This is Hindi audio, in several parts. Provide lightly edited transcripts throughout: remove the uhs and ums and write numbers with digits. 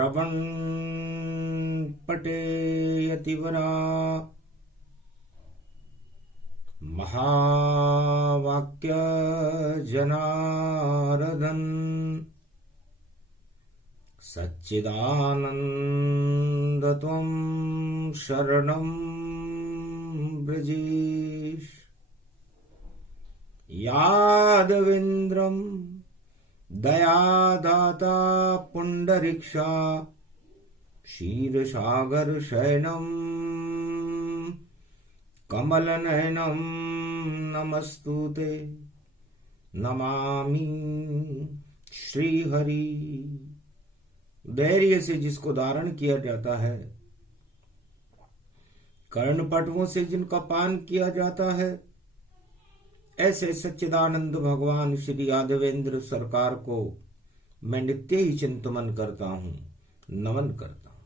श्रवण पटे यतिवरा महावाक्य जनार्दन सच्चिदानंद त्वं शरणं ब्रजेश यादवेन्द्रं दयादाता पुंडरीक्षा क्षीरसागर शयनं कमलनयनं नमस्तुते नमामि श्रीहरि। धैर्य से जिसको धारण किया जाता है, कर्णपटुओं से जिनका पान किया जाता है, ऐसे सच्चिदानंद भगवान श्री यादवेंद्र सरकार को मैं नित्य ही चिंतन करता हूं, नमन करता हूं।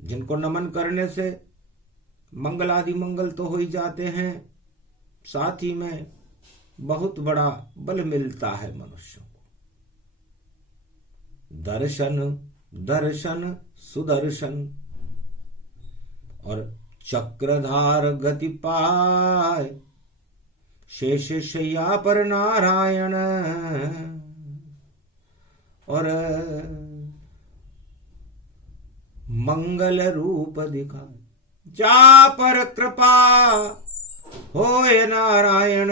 जिनको नमन करने से मंगल आदि मंगल तो हो ही जाते हैं, साथ ही में बहुत बड़ा बल मिलता है मनुष्य को। दर्शन दर्शन सुदर्शन और चक्रधार गति पाए, शेष शैया पर नारायण और मंगल रूप दिखाए, जा पर कृपा होय नारायण,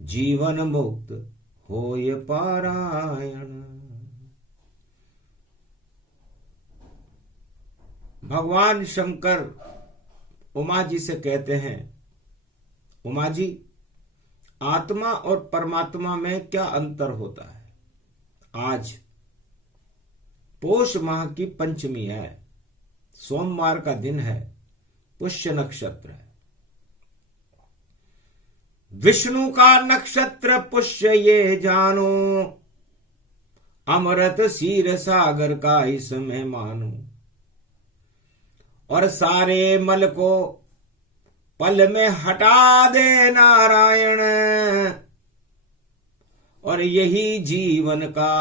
जीवन मुक्त होय पारायण। भगवान शंकर उमा जी से कहते हैं, उमा जी, आत्मा और परमात्मा में क्या अंतर होता है? आज पोष माह की पंचमी है, सोमवार का दिन है, पुष्य नक्षत्र है। विष्णु का नक्षत्र पुष्य ये जानो, अमृत क्षीर सागर का इसमें मानो, और सारे मल को पल में हटा दे नारायण, और यही जीवन का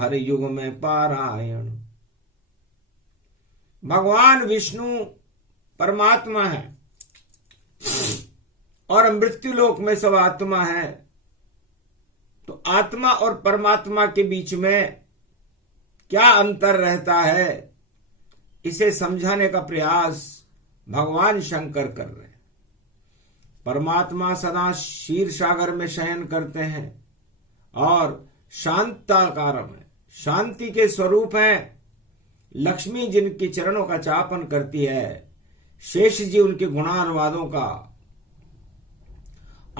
हर युग में पारायण। भगवान विष्णु परमात्मा है और मृत्युलोक में सब आत्मा है, तो आत्मा और परमात्मा के बीच में क्या अंतर रहता है, इसे समझाने का प्रयास भगवान शंकर कर रहे हैं। परमात्मा सदा क्षीर सागर में शयन करते हैं और शांताकारम है, शांति के स्वरूप हैं। लक्ष्मी जिनके चरणों का चापन करती है, शेष जी उनके गुणानुवादों का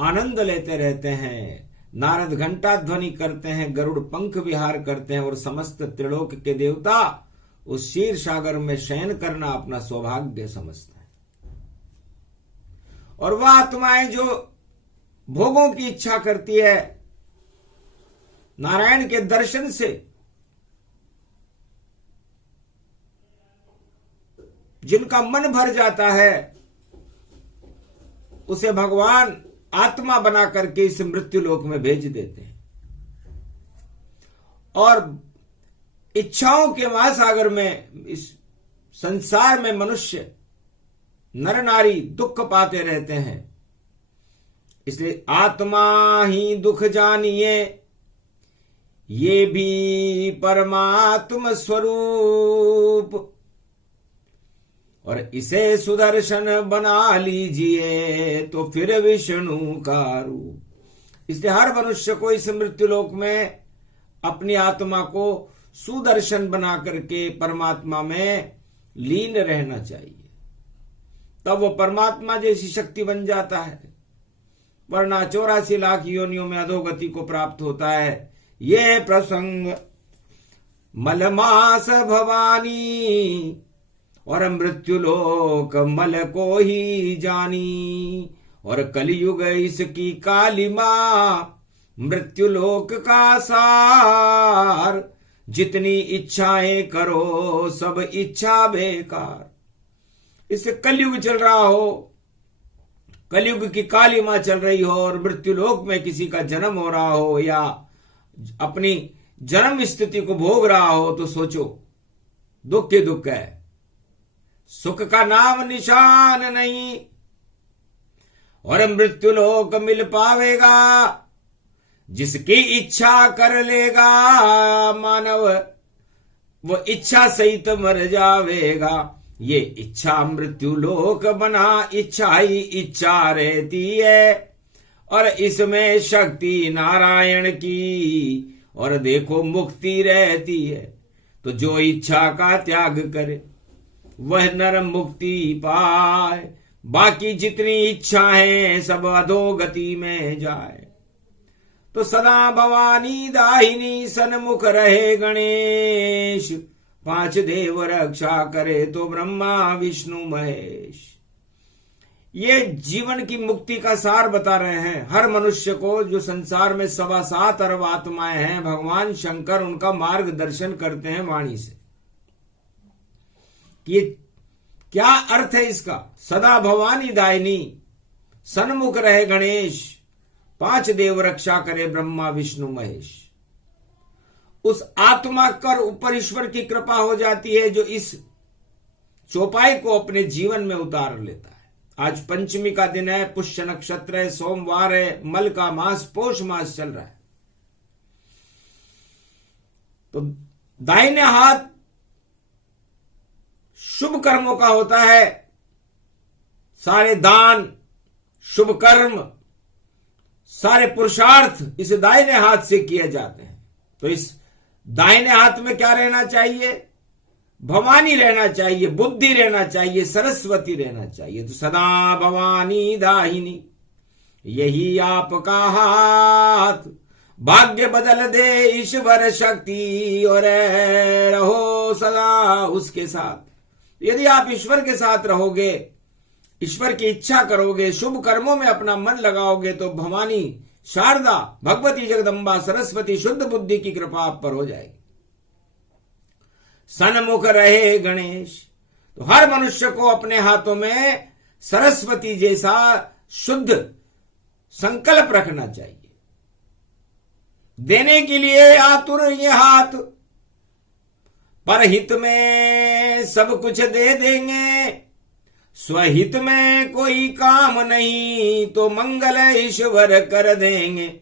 आनंद लेते रहते हैं, नारद घंटा ध्वनि करते हैं, गरुड़ पंख विहार करते हैं, और समस्त त्रिलोक के देवता उस क्षीर सागर में शयन करना अपना सौभाग्य समझते हैं। और वह आत्माएं जो भोगों की इच्छा करती है, नारायण के दर्शन से जिनका मन भर जाता है, उसे भगवान आत्मा बना करके इस मृत्युलोक में भेज देते हैं। और इच्छाओं के महासागर में, इस संसार में मनुष्य नर नारी दुख पाते रहते हैं। इसलिए आत्मा ही दुख जानिए, ये भी परमात्म स्वरूप, और इसे सुदर्शन बना लीजिए तो फिर विष्णु का रूप। इसलिए हर मनुष्य को इस मृत्युलोक में अपनी आत्मा को सुदर्शन बना करके परमात्मा में लीन रहना चाहिए, तब वो परमात्मा जैसी शक्ति बन जाता है। वरना 84 लाख योनियों में अधोगति को प्राप्त होता है। ये प्रसंग मलमास भवानी, और मृत्युलोक मल को ही जानी, और कलयुग इसकी कालिमा, मृत्युलोक का सार। जितनी इच्छाएं करो सब इच्छा बेकार। इस कलयुग चल रहा हो, कलयुग की कालिमा चल रही हो, और मृत्युलोक में किसी का जन्म हो रहा हो, या अपनी जन्म स्थिति को भोग रहा हो तो सोचो दुख के दुख है, सुख का नाम निशान नहीं, और मृत्यु लोक मिल पावेगा जिसकी इच्छा कर लेगा मानव, वो इच्छा सहित मर जावेगा। ये इच्छा मृत्यु लोक बना, इच्छा ही इच्छा रहती है, और इसमें शक्ति नारायण की, और देखो मुक्ति रहती है। तो जो इच्छा का त्याग करे वह नर मुक्ति पाए, बाकी जितनी इच्छाएं सब अधोगति में जाए। तो सदा भवानी दाहिनी सन्मुख रहे गणेश, 5 देव रक्षा करे तो ब्रह्मा विष्णु महेश। ये जीवन की मुक्ति का सार बता रहे हैं। हर मनुष्य को, जो संसार में 7.25 अरब आत्माएं हैं, भगवान शंकर उनका मार्गदर्शन करते हैं वाणी से। ये क्या अर्थ है इसका? सदा भवानी दायिनी सन्मुख रहे गणेश, 5 देव रक्षा करे ब्रह्मा विष्णु महेश। उस आत्मा कर ऊपर ईश्वर की कृपा हो जाती है जो इस चौपाई को अपने जीवन में उतार लेता है। आज पंचमी का दिन है, पुष्य नक्षत्र है, सोमवार है, मल का मास, पोष मास चल रहा है। तो दाहिने हाथ शुभ कर्मों का होता है। सारे दान, शुभ कर्म, सारे पुरुषार्थ इस दाहिने हाथ से किए जाते हैं। तो इस दाहिने हाथ में क्या रहना चाहिए? भवानी रहना चाहिए, बुद्धि रहना चाहिए, सरस्वती रहना चाहिए। तो सदा भवानी दाहिनी यही आपका हाथ, भाग्य बदल दे ईश्वर शक्ति, और रहो सदा उसके साथ। यदि आप ईश्वर के साथ रहोगे, ईश्वर की इच्छा करोगे, शुभ कर्मों में अपना मन लगाओगे, तो भवानी शारदा, भगवती जगदम्बा सरस्वती शुद्ध बुद्धि की कृपा आप पर हो जाएगी। सन्मुख रहे गणेश, तो हर मनुष्य को अपने हाथों में सरस्वती जैसा शुद्ध संकल्प रखना चाहिए। देने के लिए आतुर ये हाथ, परहित में सब कुछ दे देंगे, स्वहित में कोई काम नहीं तो मंगल ईश्वर कर देंगे।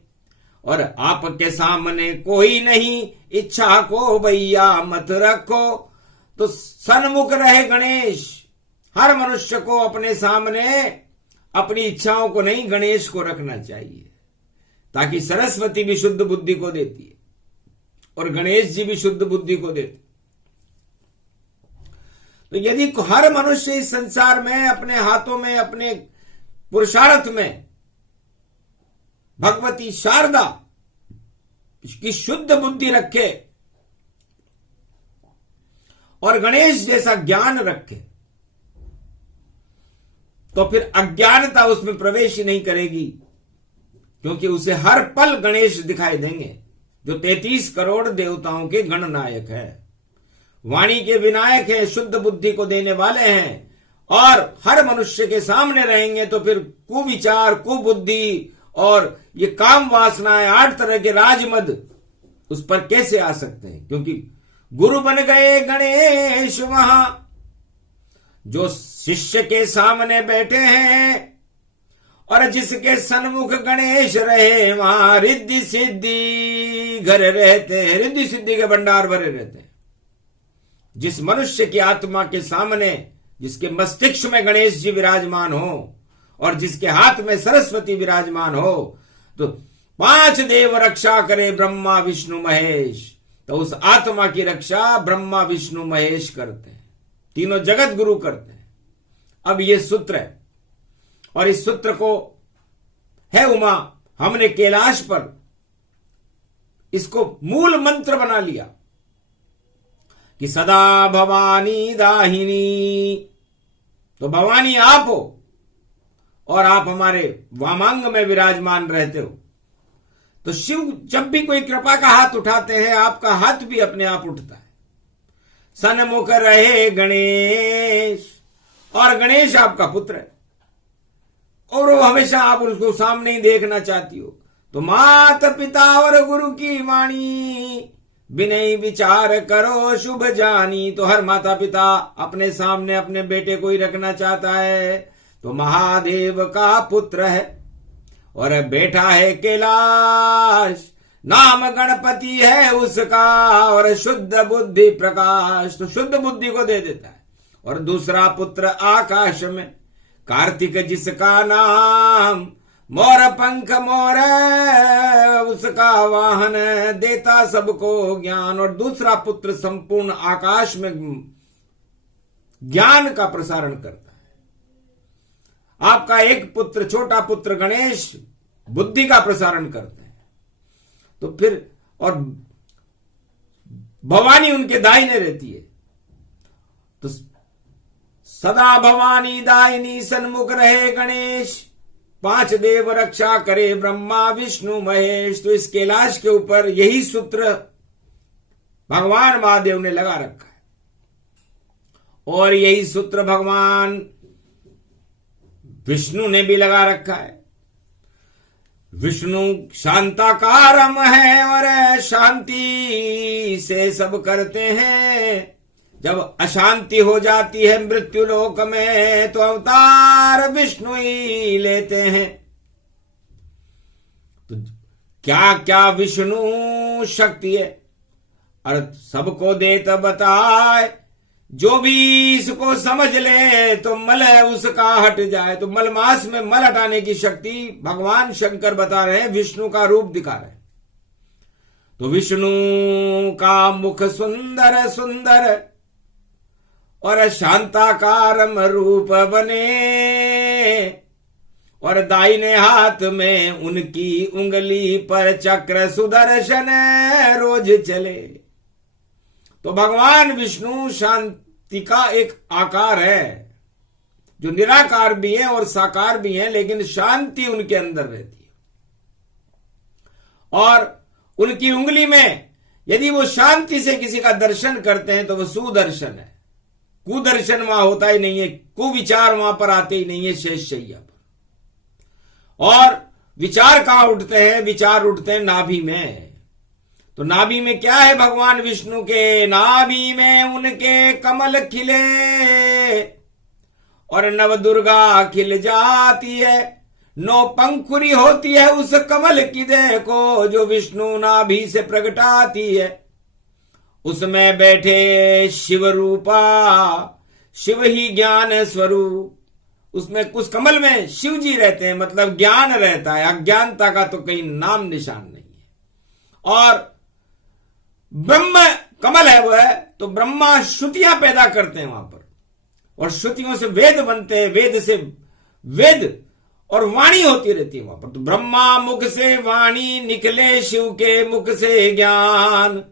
और आपके सामने कोई नहीं, इच्छा को भैया मत रखो। तो सन्मुख रहे गणेश, हर मनुष्य को अपने सामने अपनी इच्छाओं को नहीं, गणेश को रखना चाहिए, ताकि सरस्वती भी शुद्ध बुद्धि को देती है और गणेश जी भी शुद्ध बुद्धि को देते। तो यदि हर मनुष्य इस संसार में अपने हाथों में, अपने पुरुषार्थ में भगवती शारदा की शुद्ध बुद्धि रखे और गणेश जैसा ज्ञान रखे, तो फिर अज्ञानता उसमें प्रवेश ही नहीं करेगी, क्योंकि उसे हर पल गणेश दिखाई देंगे, जो 33 करोड़ देवताओं के गणनायक है, वाणी के विनायक है, शुद्ध बुद्धि को देने वाले हैं, और हर मनुष्य के सामने रहेंगे। तो फिर कुविचार, कुबुद्धि और ये काम वासनाएं, 8 तरह के राजमद उस पर कैसे आ सकते हैं? क्योंकि गुरु बन गए गणेश वहां, जो शिष्य के सामने बैठे हैं, और जिसके सन्मुख गणेश रहे वहां रिद्धि सिद्धि घर रहते हैं, रिद्धि सिद्धि के भंडार भरे रहते हैं। जिस मनुष्य की आत्मा के सामने, जिसके मस्तिष्क में गणेश जी विराजमान हो और जिसके हाथ में सरस्वती विराजमान हो, तो 5 देव रक्षा करे ब्रह्मा विष्णु महेश। तो उस आत्मा की रक्षा ब्रह्मा विष्णु महेश करते हैं, तीनों जगत गुरु करते हैं। अब ये सूत्र है, और इस सूत्र को है उमा, हमने कैलाश पर इसको मूल मंत्र बना लिया कि सदा भवानी दाहिनी। तो भवानी आप हो और आप हमारे वामांग में विराजमान रहते हो। तो शिव जब भी कोई कृपा का हाथ उठाते हैं, आपका हाथ भी अपने आप उठता है। सन्मुख रहे गणेश, और गणेश आपका पुत्र है, और वो हमेशा आप उसको सामने ही देखना चाहती हो। तो माता पिता और गुरु की वाणी विनय विचार करो शुभ जानी। तो हर माता पिता अपने सामने अपने बेटे को ही रखना चाहता है। तो महादेव का पुत्र है और बेटा है कैलाश, नाम गणपति है उसका और शुद्ध बुद्धि प्रकाश। तो शुद्ध बुद्धि को दे देता है। और दूसरा पुत्र आकाश में कार्तिक जिसका नाम, मोर पंख मोर उसका वाहन, देता सबको ज्ञान। और दूसरा पुत्र संपूर्ण आकाश में ज्ञान का प्रसारण करता है। आपका एक पुत्र छोटा पुत्र गणेश बुद्धि का प्रसारण करते हैं। तो फिर और भवानी उनके दाहिने रहती है। तो सदा भवानी दाहिनी सन्मुख रहे गणेश, 5 देव रक्षा करे ब्रह्मा विष्णु महेश। तो इस कैलाश के ऊपर यही सूत्र भगवान महादेव ने लगा रखा है और यही सूत्र भगवान विष्णु ने भी लगा रखा है। विष्णु शांताकारम है और शांति से सब करते हैं। जब अशांति हो जाती है मृत्यु लोक में तो अवतार विष्णु ही लेते हैं। तो क्या क्या विष्णु शक्ति है और सबको देत बताए। जो भी इसको समझ ले तो मल उसका हट जाए। तो मलमास में मल हटाने की शक्ति भगवान शंकर बता रहे हैं, विष्णु का रूप दिखा रहे हैं। तो विष्णु का मुख सुंदर सुंदर और शांताकारम रूप बने और दाहिने हाथ में उनकी उंगली पर चक्र सुदर्शन रोज चले। तो भगवान विष्णु शांति का एक आकार है जो निराकार भी है और साकार भी है, लेकिन शांति उनके अंदर रहती है। और उनकी उंगली में यदि वो शांति से किसी का दर्शन करते हैं तो वो सुदर्शन है। कुदर्शन वहां होता ही नहीं है, कुविचार वहां पर आते ही नहीं है शेष शैया पर। और विचार कहां उठते हैं? विचार उठते हैं नाभि में। तो नाभि में क्या है? भगवान विष्णु के नाभि में उनके कमल खिले और नव दुर्गा खिल जाती है। 9 पंखुरी होती है उस कमल की देखो जो विष्णु नाभि से प्रगटाती है। उसमें बैठे शिव रूपा, शिव ही ज्ञान स्वरूप। उसमें उस कमल में शिव जी रहते हैं, मतलब ज्ञान रहता है। अज्ञानता का तो कहीं नाम निशान नहीं है। और ब्रह्म कमल है वह, तो ब्रह्मा श्रुतियां पैदा करते हैं वहां पर और श्रुतियों से वेद बनते हैं। वेद से वेद और वाणी होती रहती है वहां पर। तो ब्रह्मा मुख से वाणी निकले, शिव के मुख से ज्ञान।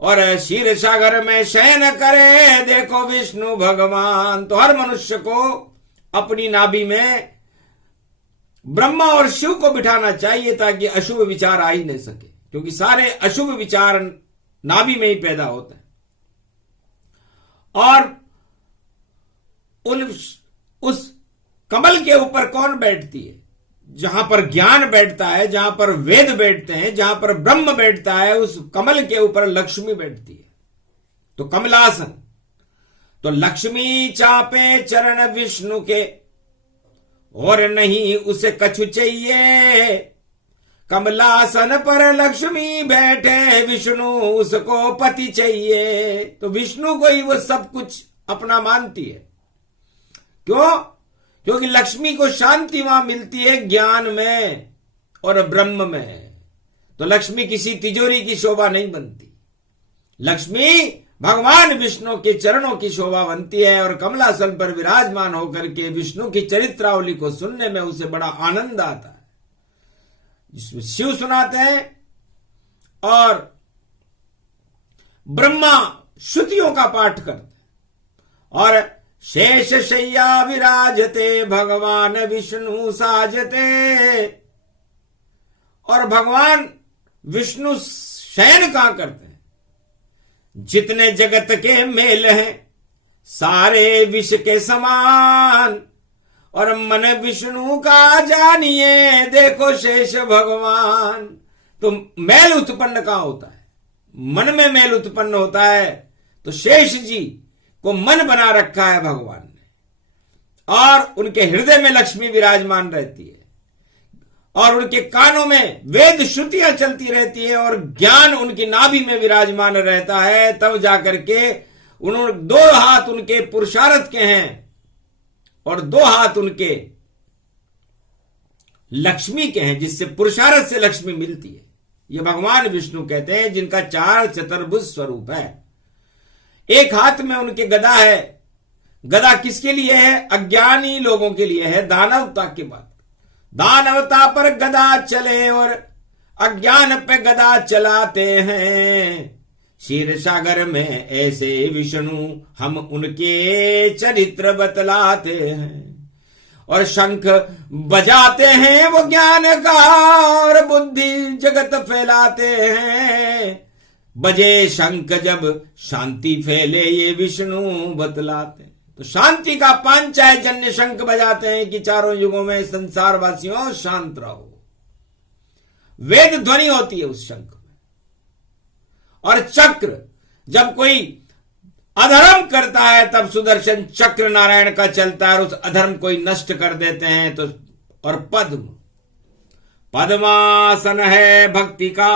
और क्षीर सागर में शयन करे देखो विष्णु भगवान। तो हर मनुष्य को अपनी नाभि में ब्रह्मा और शिव को बिठाना चाहिए ताकि अशुभ विचार आ ही नहीं सके, क्योंकि सारे अशुभ विचार नाभि में ही पैदा होते हैं। और उस कमल के ऊपर कौन बैठती है? जहां पर ज्ञान बैठता है, जहां पर वेद बैठते हैं, जहां पर ब्रह्म बैठता है, उस कमल के ऊपर लक्ष्मी बैठती है। तो कमलासन। तो लक्ष्मी चापे चरण विष्णु के और नहीं उसे कछु चाहिए। कमलासन पर लक्ष्मी बैठे विष्णु उसको पति चाहिए। तो विष्णु को ही वो सब कुछ अपना मानती है। क्यों? क्योंकि लक्ष्मी को शांति वहां मिलती है ज्ञान में और ब्रह्म में। तो लक्ष्मी किसी तिजोरी की शोभा नहीं बनती। लक्ष्मी भगवान विष्णु के चरणों की शोभा बनती है। और कमलासन पर विराजमान होकर के विष्णु की चरित्रावली को सुनने में उसे बड़ा आनंद आता है। जिसमें शिव सुनाते हैं और ब्रह्मा श्रुतियों का पाठ करते हैं। और शेष शैया विराजते भगवान विष्णु साजते। और भगवान विष्णु शयन कहां करते हैं? जितने जगत के मेल हैं सारे विष के समान। और मन विष्णु का जानिए देखो शेष भगवान। तो मैल उत्पन्न कहां होता है? मन में मैल उत्पन्न होता है तो शेष जी को मन बना रखा है भगवान ने, और उनके हृदय में लक्ष्मी विराजमान रहती है, और उनके कानों में वेद श्रुतियां चलती रहती है, और ज्ञान उनकी नाभि में विराजमान रहता है। तब जाकर के उन्होंने 2 हाथ उनके पुरुषार्थ के हैं और 2 हाथ उनके लक्ष्मी के हैं, जिससे पुरुषार्थ से लक्ष्मी मिलती है। ये भगवान विष्णु कहते हैं, जिनका 4 चतुर्भुज स्वरूप है। एक हाथ में उनके गदा है। गदा किसके लिए है? अज्ञानी लोगों के लिए है। दानवता के बाद दानवता पर गदा चले और अज्ञान पे गदा चलाते हैं। क्षीर सागर में ऐसे विष्णु हम उनके चरित्र बतलाते हैं, और शंख बजाते हैं वो ज्ञान का, और बुद्धि जगत फैलाते हैं। बजे शंख जब शांति फैले ये विष्णु बतलाते हैं। तो शांति का पांचाय जन्य शंख बजाते हैं कि चारों युगों में संसार वासियों शांत रहो। वेद ध्वनि होती है उस शंख में। और चक्र, जब कोई अधर्म करता है तब सुदर्शन चक्र नारायण का चलता है और उस अधर्म को ही नष्ट कर देते हैं। तो और पद्म, पद्मासन है भक्ति का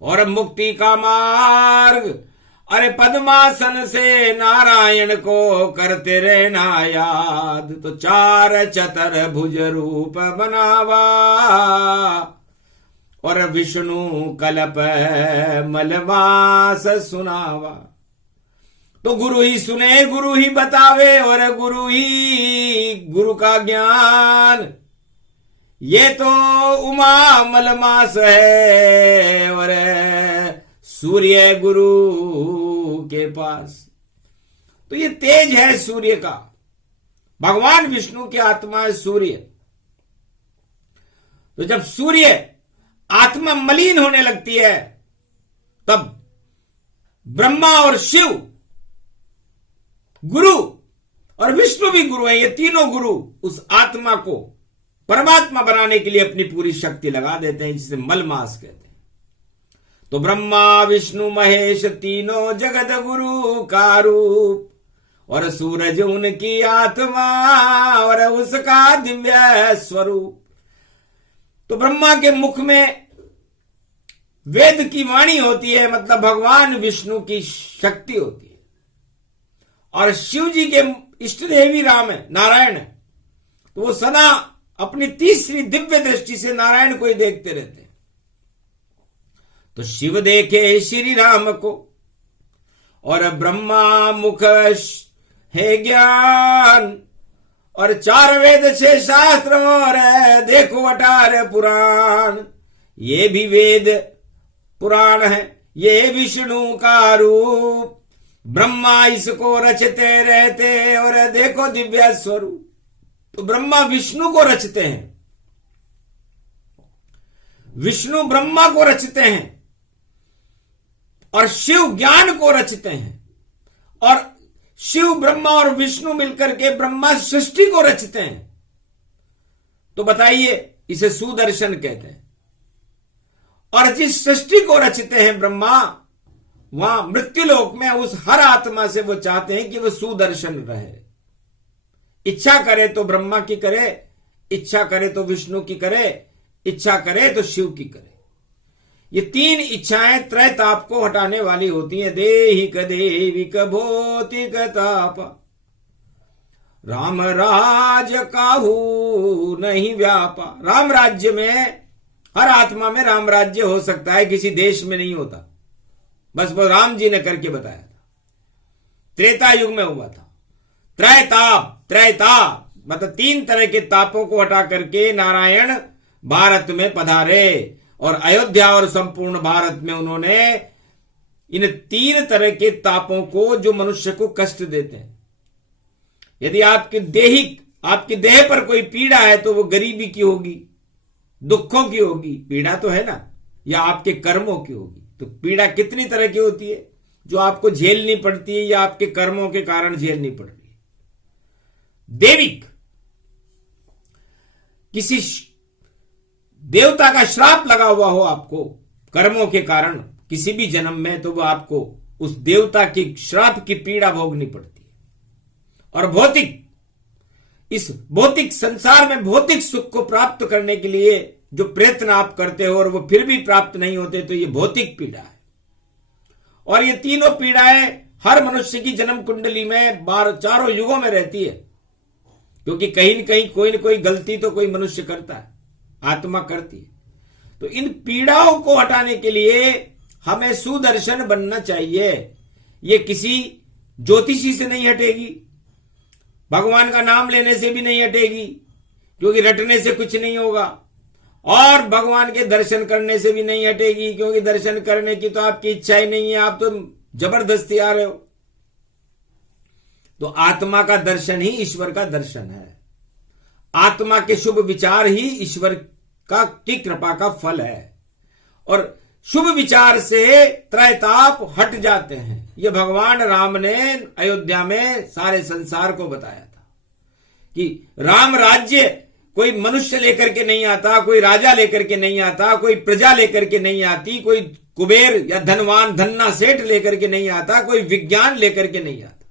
और मुक्ति का मार्ग। अरे पद्मासन से नारायण को करते रहना याद। तो 4 चतुर्भुज रूप बनावा और विष्णु कल्प मलमास सुनावा। तो गुरु ही सुने, गुरु ही बतावे, और गुरु ही गुरु का ज्ञान। ये तो उमा मलमास है और सूर्य गुरु के पास। तो ये तेज है सूर्य का। भगवान विष्णु की आत्मा है सूर्य। तो जब सूर्य आत्मा मलिन होने लगती है तब ब्रह्मा और शिव गुरु और विष्णु भी गुरु है। ये तीनों गुरु उस आत्मा को परमात्मा बनाने के लिए अपनी पूरी शक्ति लगा देते हैं, जिसे मलमास कहते हैं। तो ब्रह्मा विष्णु महेश तीनों जगत गुरु का रूप, और सूरज उनकी आत्मा और उसका दिव्य स्वरूप। तो ब्रह्मा के मुख में वेद की वाणी होती है, मतलब भगवान विष्णु की शक्ति होती है। और शिव जी के इष्ट देवी राम है, नारायण है। तो वो सदा अपनी तीसरी दिव्य दृष्टि से नारायण को ही देखते रहते हैं। तो शिव देखे श्री राम को और ब्रह्मा मुख है ज्ञान, और 4 वेद 6 शास्त्र और देखो 18 पुराण। ये भी वेद पुराण है, ये विष्णु का रूप। ब्रह्मा इसको रचते रहते और देखो दिव्य स्वरूप। तो ब्रह्मा विष्णु को रचते हैं, विष्णु ब्रह्मा को रचते हैं, और शिव ज्ञान को रचते हैं। और शिव ब्रह्मा और विष्णु मिलकर के ब्रह्मा सृष्टि को रचते हैं। तो बताइए, इसे सुदर्शन कहते हैं। और जिस सृष्टि को रचते हैं ब्रह्मा, वहां मृत्युलोक में उस हर आत्मा से वो चाहते हैं कि वो सुदर्शन रहे। इच्छा करे तो ब्रह्मा की करे, इच्छा करे तो विष्णु की करे, इच्छा करे तो शिव की करे। ये 3 इच्छाएं त्रैताप को हटाने वाली होती हैं। देहिक देविक भौतिक ताप, राम राज काहू नहीं व्यापा। राम राज्य में हर आत्मा में राम राज्य हो सकता है, किसी देश में नहीं होता। बस वो राम जी ने करके बताया था। त्रेता युग में हुआ था। त्रैताप मतलब 3 तरह के तापों को हटा करके नारायण भारत में पधारे, और अयोध्या और संपूर्ण भारत में उन्होंने इन 3 तरह के तापों को, जो मनुष्य को कष्ट देते हैं। यदि आपकी देह पर कोई पीड़ा है तो वो गरीबी की होगी, दुखों की होगी, पीड़ा तो है ना, या आपके कर्मों की होगी। तो पीड़ा कितनी तरह की होती है, जो आपको झेलनी पड़ती है या आपके कर्मों के कारण झेलनी पड़ रही है। देविक, किसी देवता का श्राप लगा हुआ हो आपको कर्मों के कारण, किसी भी जन्म में, तो वो आपको उस देवता की श्राप की पीड़ा भोगनी पड़ती है। और इस भौतिक संसार में भौतिक सुख को प्राप्त करने के लिए जो प्रयत्न आप करते हो और वो फिर भी प्राप्त नहीं होते, तो ये भौतिक पीड़ा है। और ये तीनों पीड़ाएं हर मनुष्य की जन्म कुंडली में चारों युगों में रहती है, क्योंकि कहीं न कहीं कोई न कोई गलती तो कोई मनुष्य करता है, आत्मा करती है। तो इन पीड़ाओं को हटाने के लिए हमें सुदर्शन बनना चाहिए। ये किसी ज्योतिषी से नहीं हटेगी, भगवान का नाम लेने से भी नहीं हटेगी, क्योंकि रटने से कुछ नहीं होगा, और भगवान के दर्शन करने से भी नहीं हटेगी, क्योंकि दर्शन करने की तो आपकी इच्छा ही नहीं है, आप तो जबरदस्ती आ रहे हो। तो आत्मा का दर्शन ही ईश्वर का दर्शन है। आत्मा के शुभ विचार ही ईश्वर की कृपा का फल है, और शुभ विचार से त्रैताप हट जाते हैं। ये भगवान राम ने अयोध्या में सारे संसार को बताया था कि राम राज्य कोई मनुष्य लेकर के नहीं आता, कोई राजा लेकर के नहीं आता, कोई प्रजा लेकर के नहीं आती, कोई कुबेर या धनवान धन्ना सेठ लेकर के नहीं आता, कोई विज्ञान लेकर के नहीं आता,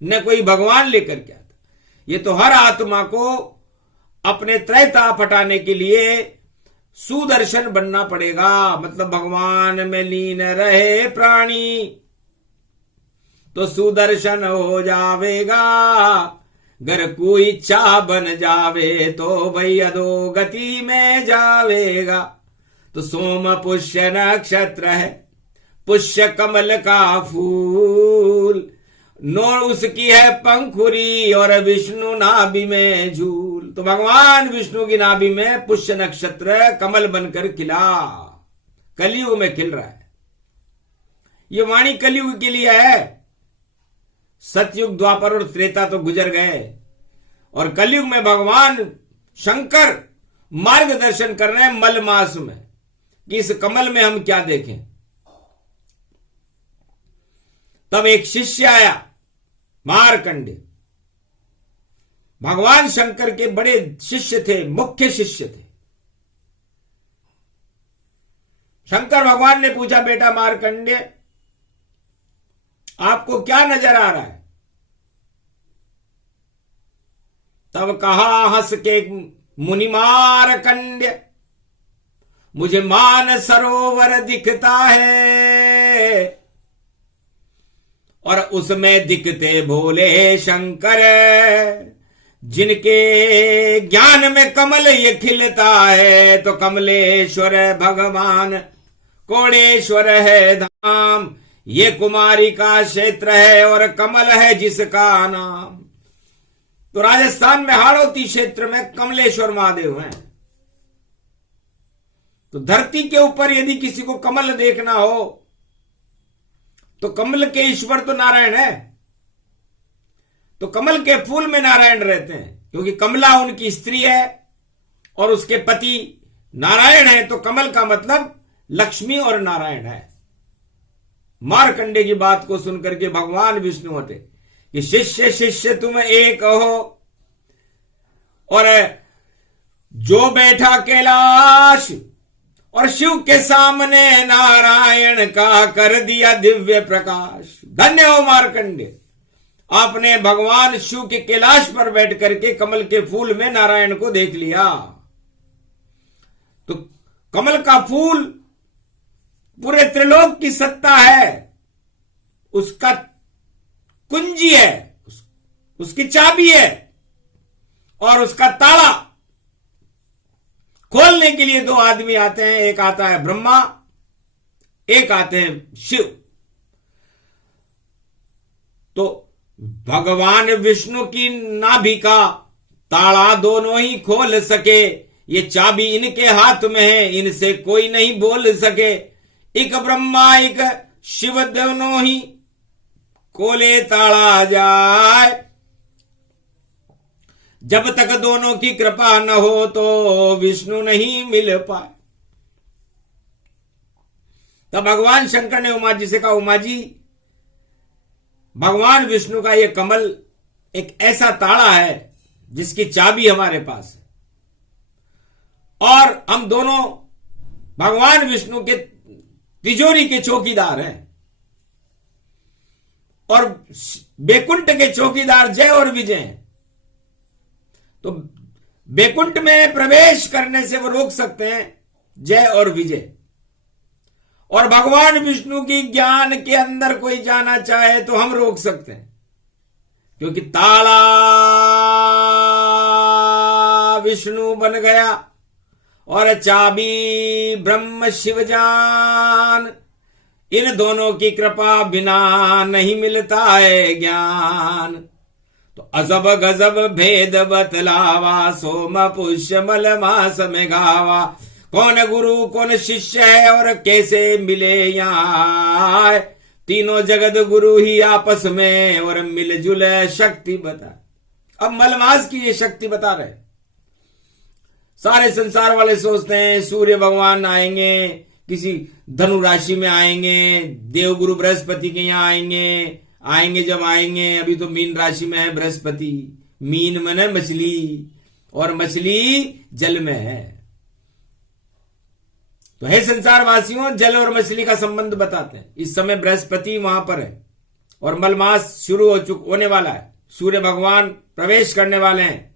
न कोई भगवान लेकर के आता। ये तो हर आत्मा को अपने त्रैताप हटाने के लिए सुदर्शन बनना पड़ेगा। मतलब भगवान में लीन रहे प्राणी तो सुदर्शन हो जावेगा, गर कोई इच्छा बन जावे तो भई अधोगति में जावेगा। तो सोम पुष्य नक्षत्र है, पुष्य कमल का फूल, नोर उसकी है पंखुरी और विष्णु नाभि में झूल। तो भगवान विष्णु की नाभि में पुष्य नक्षत्र कमल बनकर खिला, कलयुग में खिल रहा है। ये वाणी कलयुग के लिए है। सतयुग द्वापर और त्रेता तो गुजर गए, और कलयुग में भगवान शंकर मार्गदर्शन कर रहे हैं मल मास में कि इस कमल में हम क्या देखें। तब एक शिष्य आया, मार्कंडेय, भगवान शंकर के बड़े शिष्य थे, मुख्य शिष्य थे। शंकर भगवान ने पूछा, बेटा मार्कंडेय, आपको क्या नजर आ रहा है? तब कहा हंस के मुनि मार्कंडेय, मुझे मान सरोवर दिखता है और उसमें दिखते भोले शंकर, जिनके ज्ञान में कमल ये खिलता है। तो कमलेश्वर भगवान कोड़ेश्वर है धाम, ये कुमारी का क्षेत्र है और कमल है जिसका नाम। तो राजस्थान में हाड़ौती क्षेत्र में कमलेश्वर महादेव हैं। तो धरती के ऊपर यदि किसी को कमल देखना हो तो कमल के ईश्वर तो नारायण है। तो कमल के फूल में नारायण रहते हैं, क्योंकि कमला उनकी स्त्री है और उसके पति नारायण है। तो कमल का मतलब लक्ष्मी और नारायण है। मार्कंडेय की बात को सुनकर के भगवान विष्णु होते कि शिष्य शिष्य तुम एक हो, और जो बैठा कैलाश और शिव के सामने नारायण का कर दिया दिव्य प्रकाश। धन्य हो मार्कंडेय, आपने भगवान शिव के कैलाश पर बैठ करके कमल के फूल में नारायण को देख लिया। तो कमल का फूल पूरे त्रिलोक की सत्ता है, उसका कुंजी है, उसकी चाबी है, और उसका ताला खोलने के लिए दो आदमी आते हैं। एक आता है ब्रह्मा, एक आते हैं शिव। तो भगवान विष्णु की नाभि का ताला दोनों ही खोल सके, ये चाबी इनके हाथ में है, इनसे कोई नहीं बोल सके। एक ब्रह्मा एक शिव दोनों ही खोले ताला जाए, जब तक दोनों की कृपा न हो तो विष्णु नहीं मिल पाए। तब भगवान शंकर ने उमा जी से कहा, उमा जी, भगवान विष्णु का यह कमल एक ऐसा ताला है जिसकी चाबी हमारे पास है, और हम दोनों भगवान विष्णु के तिजोरी के चौकीदार हैं, और बैकुंठ के चौकीदार जय और विजय हैं। तो बैकुंठ में प्रवेश करने से वो रोक सकते हैं जय और विजय। और भगवान विष्णु की ज्ञान के अंदर कोई जाना चाहे तो हम रोक सकते हैं, क्योंकि ताला विष्णु बन गया और चाबी ब्रह्म शिव जान। इन दोनों की कृपा बिना नहीं मिलता है ज्ञान। तो अजब गजब भेद बतलावा, सोम पुष्य मल मास में गावा। कौन गुरु कौन शिष्य है और कैसे मिले यहाँ, तीनों जगत गुरु ही आपस में और मिलजुल शक्ति बता। अब मलमास की ये शक्ति बता रहे। सारे संसार वाले सोचते हैं सूर्य भगवान आएंगे, किसी धनु राशि में आएंगे, देवगुरु बृहस्पति के यहाँ आएंगे जब आएंगे। अभी तो मीन राशि में है बृहस्पति, मीन मन है मछली, और मछली जल में है। तो हे संसार वासियों, जल और मछली का संबंध बताते हैं। इस समय बृहस्पति वहां पर है और मलमास शुरू होने वाला है। सूर्य भगवान प्रवेश करने वाले हैं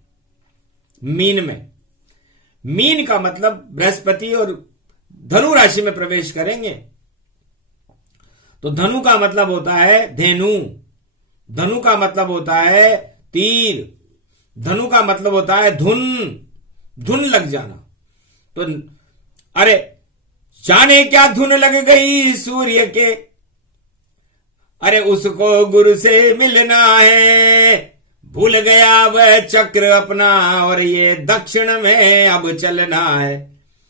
मीन में। मीन का मतलब बृहस्पति, और धनु राशि में प्रवेश करेंगे। तो धनु का मतलब होता है धेनु, धनु का मतलब होता है तीर, धनु का मतलब होता है धुन लग जाना। तो अरे जाने क्या धुन लग गई सूर्य के, अरे उसको गुरु से मिलना है। भूल गया वह चक्र अपना और ये दक्षिण में अब चलना है।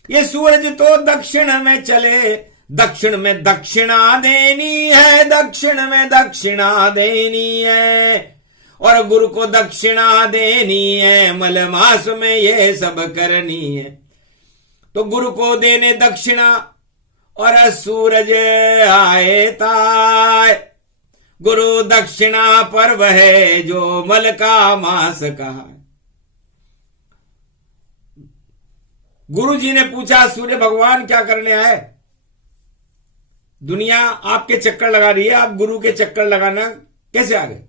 ये सूरज तो दक्षिण में चले, दक्षिण में दक्षिणा देनी है, दक्षिण में दक्षिणा देनी है। और गुरु को दक्षिणा देनी है, मलमास में ये सब करनी है। तो गुरु को देने दक्षिणा और सूरज आए ताय। गुरु दक्षिणा पर्व है जो मल का मास कहा। गुरु जी ने पूछा सूर्य भगवान क्या करने आए? दुनिया आपके चक्कर लगा रही है, आप गुरु के चक्कर लगाना कैसे आ गए?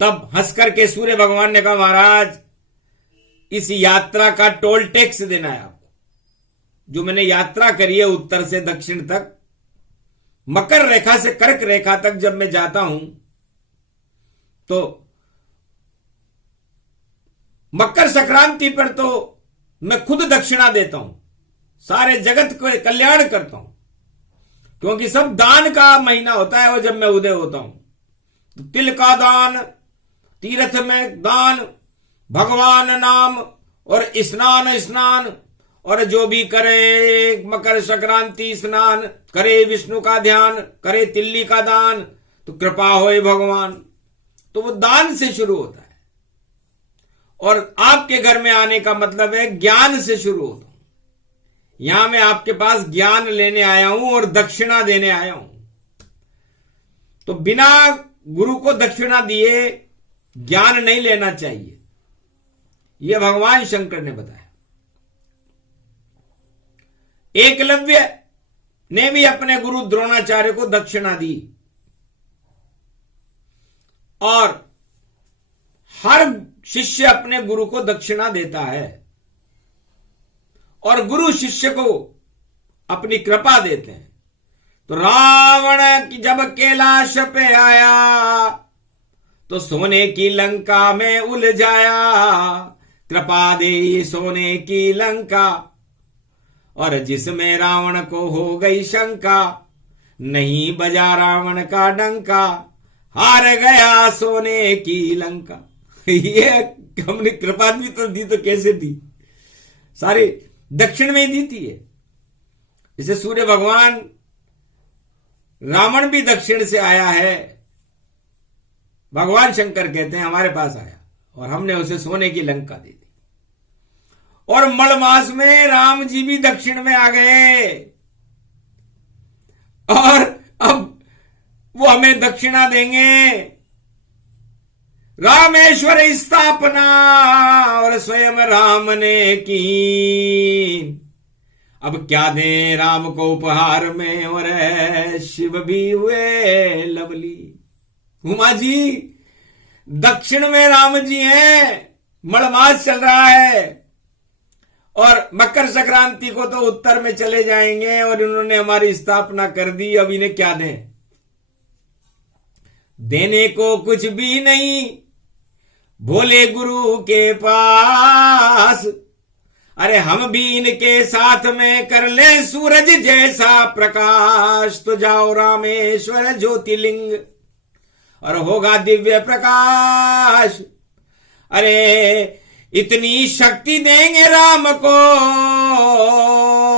तब हंसकर के सूर्य भगवान ने कहा महाराज इस यात्रा का टोल टैक्स देना है आपको। जो मैंने यात्रा करी है उत्तर से दक्षिण तक, मकर रेखा से कर्क रेखा तक जब मैं जाता हूं तो मकर संक्रांति पर तो मैं खुद दक्षिणा देता हूं, सारे जगत को कल्याण करता हूं, क्योंकि सब दान का महीना होता है वो जब मैं उदय होता हूं। तो तिल का दान, तीर्थ में दान, भगवान नाम और स्नान और जो भी करे मकर संक्रांति स्नान करे, विष्णु का ध्यान करे, तिल्ली का दान, तो कृपा होए भगवान। तो वो दान से शुरू होता है। और आपके घर में आने का मतलब है ज्ञान से शुरू होता हूं। यहां मैं आपके पास ज्ञान लेने आया हूं और दक्षिणा देने आया हूं। तो बिना गुरु को दक्षिणा दिए ज्ञान नहीं लेना चाहिए, यह भगवान शंकर ने बताया। एकलव्य ने भी अपने गुरु द्रोणाचार्य को दक्षिणा दी, और हर शिष्य अपने गुरु को दक्षिणा देता है, और गुरु शिष्य को अपनी कृपा देते हैं। तो रावण की जब कैलाश पे आया तो सोने की लंका में उलझाया, कृपा दे सोने की लंका, और जिसमें रावण को हो गई शंका, नहीं बजा रावण का डंका, हार गया सोने की लंका। ये हमने कृपा भी तो दी तो कैसे दी? सारी दक्षिण में ही दी थी। जैसे सूर्य भगवान, रावण भी दक्षिण से आया है, भगवान शंकर कहते हैं हमारे पास आया और हमने उसे सोने की लंका दे दी। और मल मास में राम जी भी दक्षिण में आ गए, और अब वो हमें दक्षिणा देंगे। रामेश्वर स्थापना और स्वयं राम ने की, अब क्या दें राम को उपहार में, और शिव भी हुए लवली। उमा जी, दक्षिण में राम जी हैं, मलमास चल रहा है, और मकर संक्रांति को तो उत्तर में चले जाएंगे, और इन्होंने हमारी स्थापना कर दी। अब इन्हें क्या दें? देने को कुछ भी नहीं भोले गुरु के पास। अरे हम भी इनके साथ में कर ले सूरज जैसा प्रकाश, तो जाओ रामेश्वर ज्योतिर्लिंग और होगा दिव्य प्रकाश। अरे इतनी शक्ति देंगे राम को,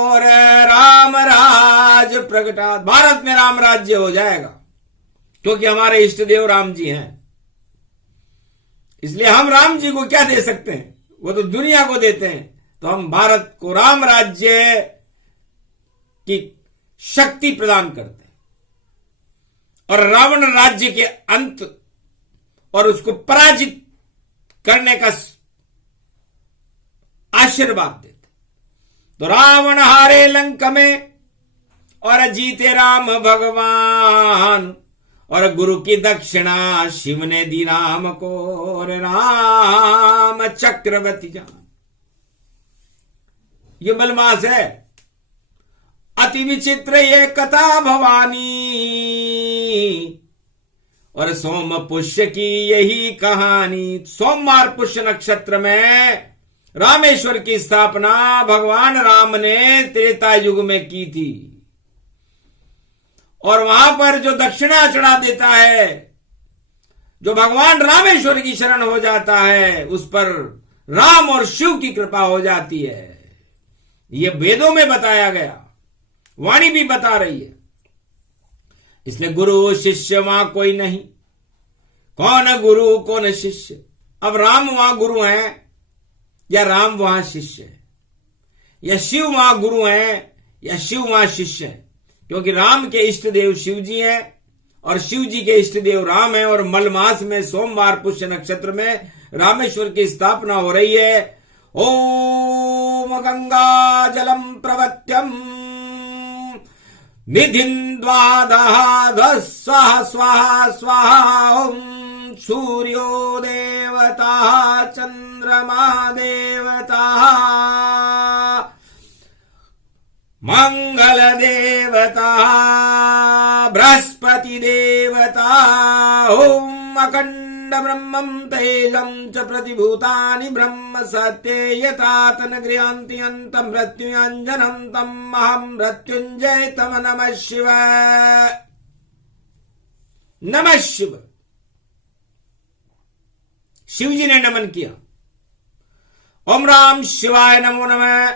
और राम राज प्रगटा, भारत में राम राज्य हो जाएगा, क्योंकि हमारे इष्ट देव राम जी हैं। इसलिए हम राम जी को क्या दे सकते हैं? वो तो दुनिया को देते हैं, तो हम भारत को राम राज्य की शक्ति प्रदान करते हैं, और रावण राज्य के अंत और उसको पराजित करने का आशीर्वाद देते। तो रावण हारे लंक में और जीते राम भगवान, और गुरु की दक्षिणा शिव ने दी राम को, और राम चक्रवर्ती जान। ये मलमास है। अति विचित्र ये कथा भवानी, और सोम पुष्य की यही कहानी। सोमवार पुष्य नक्षत्र में रामेश्वर की स्थापना भगवान राम ने त्रेता युग में की थी, और वहां पर जो दक्षिणा चढ़ा देता है, जो भगवान रामेश्वर की शरण हो जाता है, उस पर राम और शिव की कृपा हो जाती है। ये वेदों में बताया गया, वाणी भी बता रही है। इसलिए गुरु शिष्य वहां कोई नहीं, कौन गुरु कौन शिष्य। अब राम वहां गुरु हैं या राम वहां शिष्य है, या शिव वहां गुरु हैं या शिव वहां शिष्य है, क्योंकि राम के इष्ट देव शिव जी हैं और शिव जी के इष्ट देव राम हैं। और मलमास में सोमवार पुष्य नक्षत्र में रामेश्वर की स्थापना हो रही है। ओम गंगा जलम प्रवत्यम निधिन द्वादहा स्वाहा स्वाहा स्वाहा। ओम सूर्यो देवता चंद्रमा देवता मंगल देवता बृहस्पति देवता। ओम अखंड ब्रह्मं तेजं च प्रतिभूतानि ब्रह्म सत्ये यथा तन्गृह्णान्ति अन्तं मृत्युञ्जनं तम् अहं मृत्युञ्जय तम। नमः शिवाय, नमः शिव। शिव जी ने नमन किया, ओम राम शिवाय नमो नमः।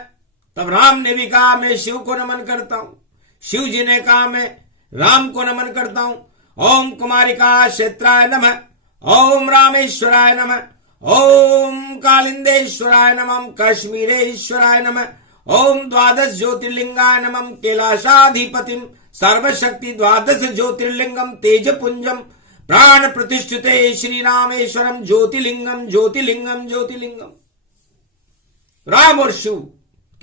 तब राम ने भी कहा मैं शिव को नमन करता हूं। शिव जी ने कहा मैं राम को नमन करता हूं। ओम कुमारिका क्षेत्राय नमः, ओम रामेश्वराय नमः, ओम कालिंदेश्वराय नमः, कश्मीरेश्वराय नमः, ओम द्वादश ज्योतिर्लिंगाय नमः, कैलाशाधिपतिम सर्वशक्ति द्वादश ज्योतिर्लिंगम तेजपुंजम प्राण प्रतिष्ठिते श्री रामेश्वरम ज्योतिर्लिंगम ज्योतिर्लिंगम ज्योतिर्लिंगम। राम और शिव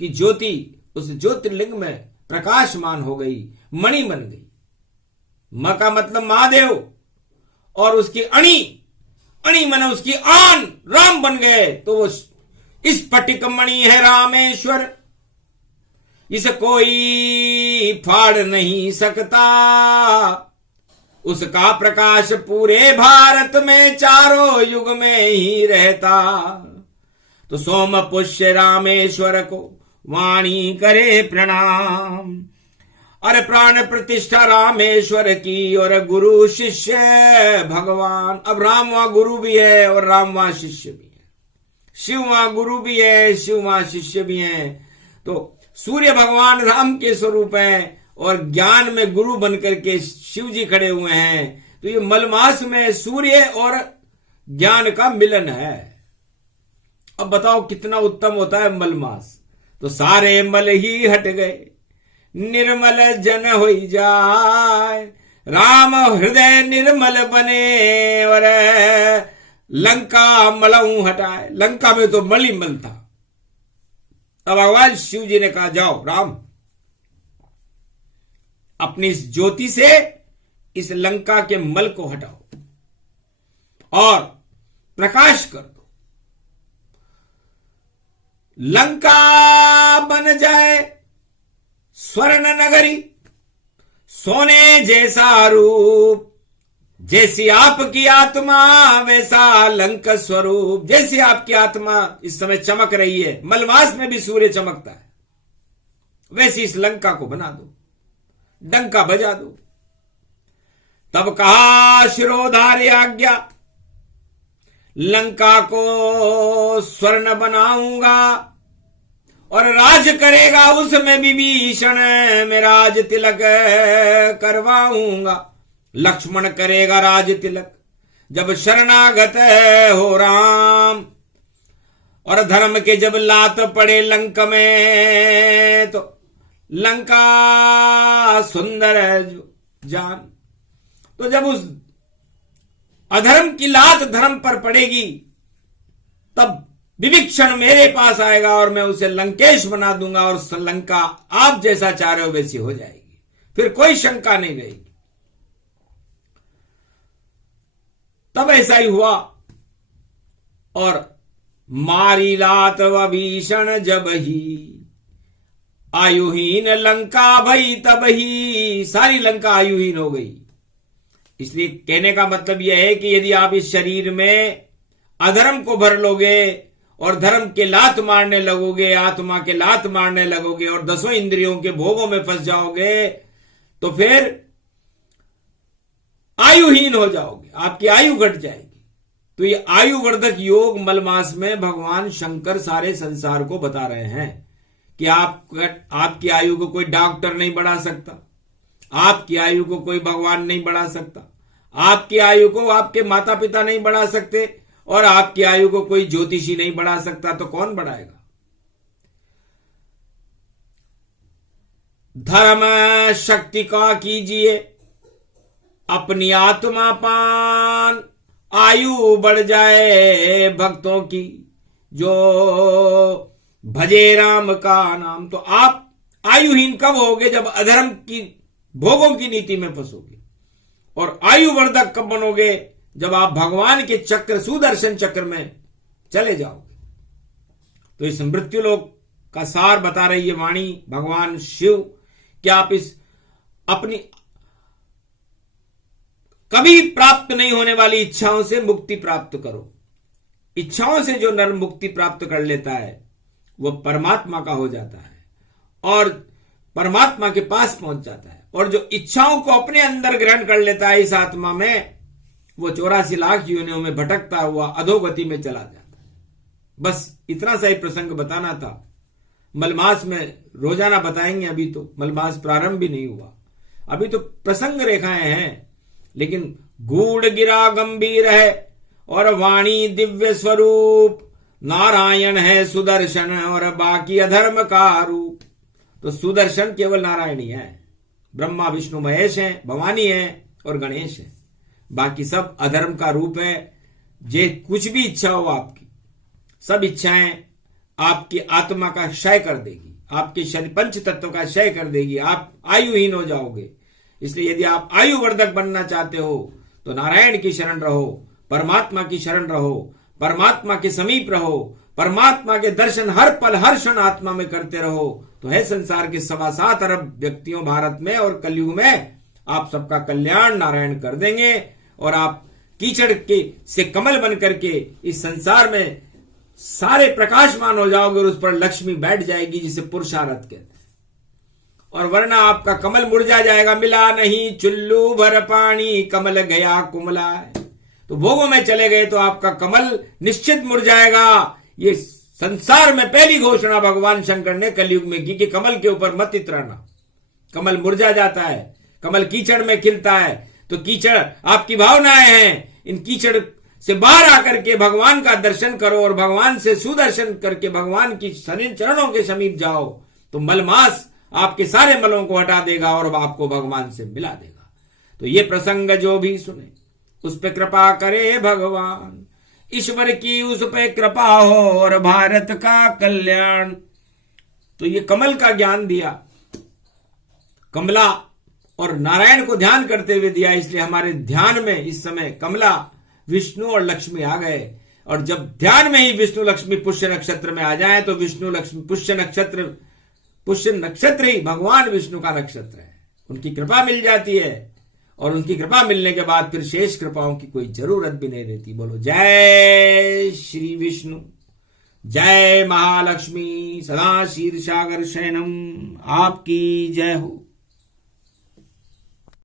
की ज्योति उस ज्योतिर्लिंग में प्रकाशमान हो गई, मणि बन गई। म का मतलब महादेव, और उसकी अणि, अणि माने उसकी आन राम बन गए। तो वो स्फटिक मणि है रामेश्वर, इसे कोई फाड़ नहीं सकता। उसका प्रकाश पूरे भारत में चारों युग में ही रहता। तो सोम पुष्य रामेश्वर को वाणी करे प्रणाम, और प्राण प्रतिष्ठा रामेश्वर की, और गुरु शिष्य भगवान। अब राम वहां गुरु भी है और राम वहां शिष्य भी है, शिव वहां गुरु भी है, शिव वहां शिष्य भी है। तो सूर्य भगवान राम के स्वरूप हैं और ज्ञान में गुरु बनकर के शिव जी खड़े हुए हैं। तो ये मलमास में सूर्य और ज्ञान का मिलन है। अब बताओ कितना उत्तम होता है मलमास। तो सारे मल ही हट गए, निर्मल जन होई जाए, राम हृदय निर्मल बने, और लंका मलऊ हटाए। लंका में तो मल ही मल था, तब भगवान शिव जी ने कहा, जाओ राम, अपनी इस ज्योति से इस लंका के मल को हटाओ और प्रकाश कर दो, लंका बन जाए स्वर्ण नगरी, सोने जैसा रूप, जैसी आपकी आत्मा वैसा लंक स्वरूप। जैसी आपकी आत्मा इस समय चमक रही है, मलमास में भी सूर्य चमकता है, वैसी इस लंका को बना दो, डंका बजा दो। तब कहा शिरोधार्य आज्ञा, लंका को स्वर्ण बनाऊंगा और राज करेगा उसमें विभीषण, में राज तिलक करवाऊंगा। लक्ष्मण करेगा राज तिलक जब शरणागत हो राम, और धर्म के जब लात पड़े लंक में, तो लंका सुंदर जान। तो जब उस अधर्म की लात धर्म पर पड़ेगी, तब विभीषण मेरे पास आएगा और मैं उसे लंकेश बना दूंगा, और लंका आप जैसा चाह रहे हो वैसी हो जाएगी, फिर कोई शंका नहीं रहेगी। तब ऐसा ही हुआ, और मारी लात विभीषण जब ही, आयुहीन लंका भई तब ही। सारी लंका आयुहीन हो गई। इसलिए कहने का मतलब यह है कि यदि आप इस शरीर में अधर्म को भर लोगे और धर्म के लात मारने लगोगे, आत्मा के लात मारने लगोगे और 10 इंद्रियों के भोगों में फंस जाओगे, तो फिर आयुहीन हो जाओगे, आपकी आयु घट जाएगी। तो ये आयुवर्धक योग मलमास में भगवान शंकर सारे संसार को बता रहे हैं कि आपकी आयु को कोई डॉक्टर नहीं बढ़ा सकता, आपकी आयु को कोई भगवान नहीं बढ़ा सकता, आपकी आयु को आपके माता पिता नहीं बढ़ा सकते, और आपकी आयु को कोई ज्योतिषी नहीं बढ़ा सकता। तो कौन बढ़ाएगा? धर्म शक्ति का कीजिए अपनी आत्मा पान, आयु बढ़ जाए भक्तों की जो भजे राम का नाम। तो आप आयुहीन कब होगे? जब अधर्म की भोगों की नीति में फंसोगे। और आयुवर्धक कब बनोगे? जब आप भगवान के चक्र, सुदर्शन चक्र में चले जाओगे। तो इस मृत्युलोक का सार बता रही है वाणी भगवान शिव कि आप इस अपनी कभी प्राप्त नहीं होने वाली इच्छाओं से मुक्ति प्राप्त करो। इच्छाओं से जो नर मुक्ति प्राप्त कर लेता है वह परमात्मा का हो जाता है और परमात्मा के पास पहुंच जाता है। और जो इच्छाओं को अपने अंदर ग्रहण कर लेता है इस आत्मा में, वो 84 लाख योनियों में भटकता हुआ अधोगति में चला जाता है। बस इतना सा ही प्रसंग बताना था। मलमास में रोजाना बताएंगे, अभी तो मलमास प्रारंभ भी नहीं हुआ, अभी तो प्रसंग रेखाएं हैं। लेकिन गूढ़ गिरा गंभीर है और वाणी दिव्य स्वरूप, नारायण है सुदर्शन और बाकी अधर्म का रूप। तो सुदर्शन केवल नारायण ही है, ब्रह्मा विष्णु महेश हैं, भवानी है और गणेश है, बाकी सब अधर्म का रूप है। जे कुछ भी इच्छा हो आपकी, सब इच्छाएं आपकी आत्मा का क्षय कर देगी, आपके शरीर पंच तत्व का क्षय कर देगी, आप आयुहीन हो जाओगे। इसलिए यदि आप आयुवर्धक बनना चाहते हो तो नारायण की शरण रहो, परमात्मा की शरण रहो, परमात्मा के समीप रहो, परमात्मा के दर्शन हर पल हर क्षण आत्मा में करते रहो। तो है संसार के 7.25 अरब व्यक्तियों भारत में और कलयुग में आप सबका कल्याण नारायण कर देंगे और आप कीचड़ के से कमल बन करके इस संसार में सारे प्रकाशमान हो जाओगे और उस पर लक्ष्मी बैठ जाएगी, जिसे पुरुषार्थ कहते हैं। और वरना आपका कमल मुरझा जाएगा, मिला नहीं चुल्लू भर पानी कमल गया कुमला। तो भोगों में चले गए तो आपका कमल निश्चित मुरझाएगा। ये संसार में पहली घोषणा भगवान शंकर ने कलयुग में की कि कमल के ऊपर मत इतराना, कमल मुरझा जाता है, कमल कीचड़ में खिलता है। तो कीचड़ आपकी भावनाएं हैं, इन कीचड़ से बाहर आकर के भगवान का दर्शन करो और भगवान से सुदर्शन करके भगवान की चरणों के समीप जाओ। तो मलमास आपके सारे मलों को हटा देगा और आपको भगवान से मिला देगा। तो ये प्रसंग जो भी सुने उस पे कृपा करे भगवान, ईश्वर की उस पे कृपा हो और भारत का कल्याण तो ये कमल का ज्ञान दिया, कमला और नारायण को ध्यान करते हुए दिया। इसलिए हमारे ध्यान में इस समय कमला, विष्णु और लक्ष्मी आ गए। और जब ध्यान में ही विष्णु लक्ष्मी पुष्य नक्षत्र में आ जाए तो विष्णु लक्ष्मी पुष्य नक्षत्र ही भगवान विष्णु का नक्षत्र है। उनकी कृपा मिल जाती है और उनकी कृपा मिलने के बाद फिर शेष कृपाओं की कोई जरूरत भी नहीं रहती। बोलो जय श्री विष्णु, जय महालक्ष्मी, सदा क्षीरसागर शयनम। आपकी जय हो।